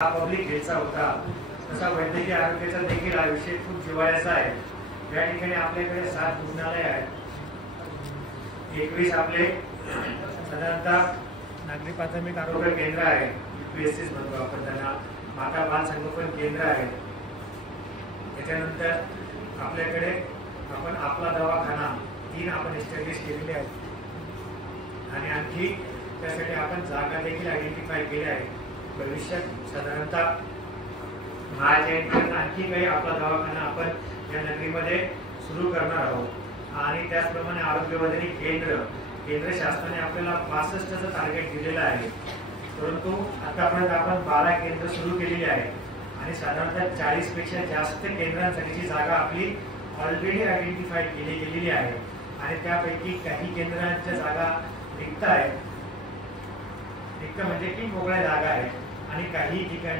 हा पब्लिक हेल्थचा होता, तसा वैद्यकीय आरोग्याचा देखील हा विषय खूप जिव्हाळ्याचा आहे। या ठिकाणी आपल्याकडे 7 रुग्णालय आहेत, 21 आपले साधारणतः नागरी प्राथमिक आरोग्य केंद्र आहे, UPSCs म्हणतो आपण त्यांना, माता बाल संगोपन केंद्र आहे। त्याच्यानंतर आपल्याकडे आपण आपला दवाखाना 3 आपण एस्टॅब्लिश केलेले आहेत आणि आणखी त्यासाठी आपण जागा देखील आयडेंटिफाय केल्या आहेत। भविष्यात साधारणतः आणखी काही आपला दवाखाना आपण या नगरीमध्ये सुरू करणार आहोत आणि त्याचप्रमाणे आरोग्यवर्धिनी केंद्र शासनाने आपल्याला 65चं टार्गेट दिलेलं आहे, परंतु आतापर्यंत आपण 12 केंद्र सुरू केलेली आहे आणि साधारणतः 40 पेक्षा जास्त केंद्रांसाठीची जागा आपली ऑलरेडी आयडेंटिफाय केली गेलेली आहे आणि त्यापैकी काही केंद्रांच्या जागा रिक्त आहेत, रिक्त म्हणजे की मोकळ्या जागा आहेत आणि काही ठिकाणी